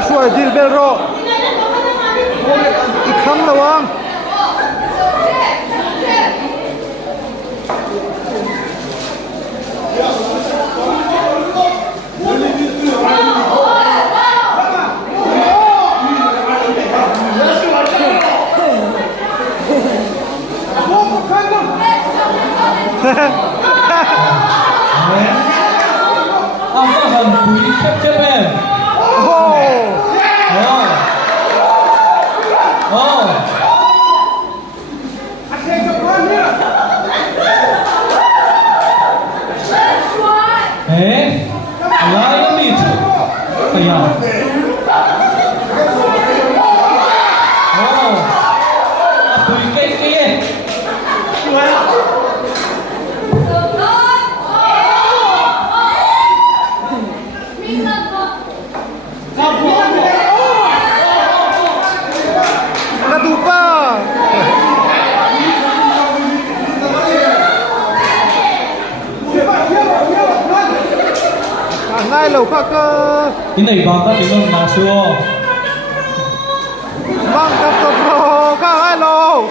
Bel suai dil bel ro. Ikham lawang. Ông có hầm quý chấp chấp em. Lá limite. Aí, ó. Tùy cây kia. Natupa. Ngay lầu khác cơ. Cái này vào các tiếng là xua. Bang top top pro, ka ngay lầu.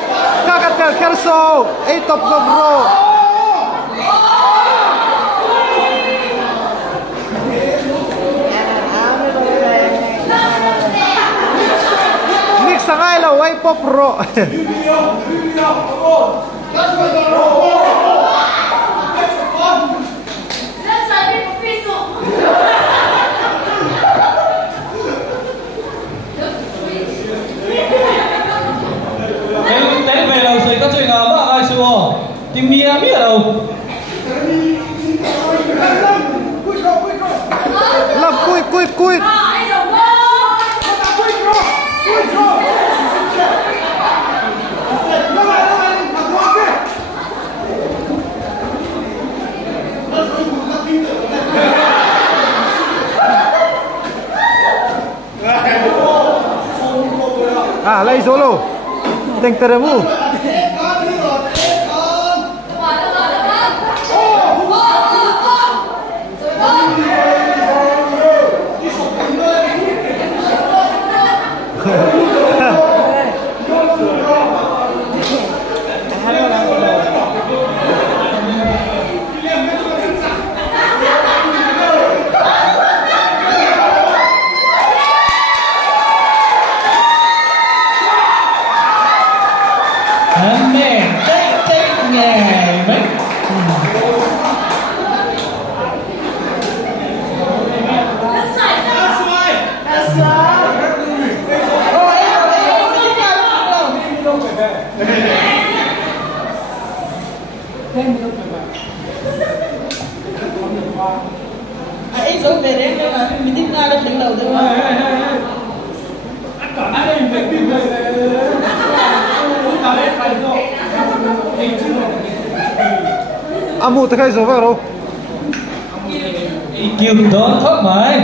Ka cắt tel kerso, ấy top top pro. Nick sang ngay lầu ấy pop pro. Té về đầu xây các chuyện nào mà ai xua. Tìm mía biết ở đâu. Làm cui. À, lấy solo. Tem que ter a mão. Ấy số về đấy cái là mình tin ra lên đỉnh đầu thôi mà. Anh còn nói đây về tin rồi. Amu ta khai số vào đâu? Kiều đó thấp mà.